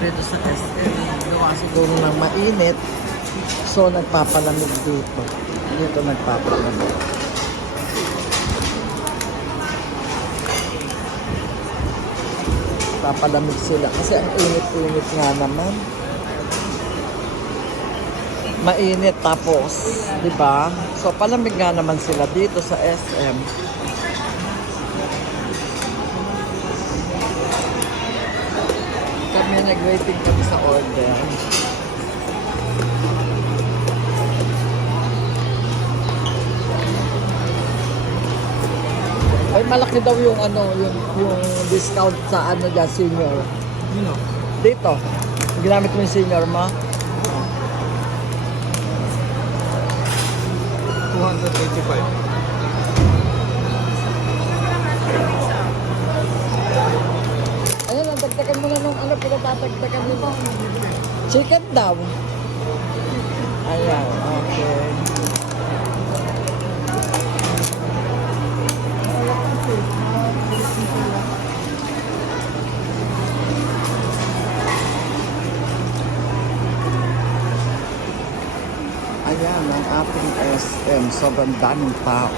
rito sa SM. Gawa siguro ng mainit. So, nagpapalamig dito. Dito nagpapalamig. Papalamig sila. Kasi ang init-init nga naman. Mainit tapos, di ba? So, palamig nga naman sila dito sa SM. Kami nag-waiting kami sa order. Ay, malaki daw yung ano, yung discount sa ano dyan, senior. Yun o. Dito. Ginamit mo yung senior mo. 285. Ayun, dagdagan mo na nung ano, pinatagdagan nito. Chicken daw. Ayan, okay. Ayan, ang ating SM. Sobrang daming tao.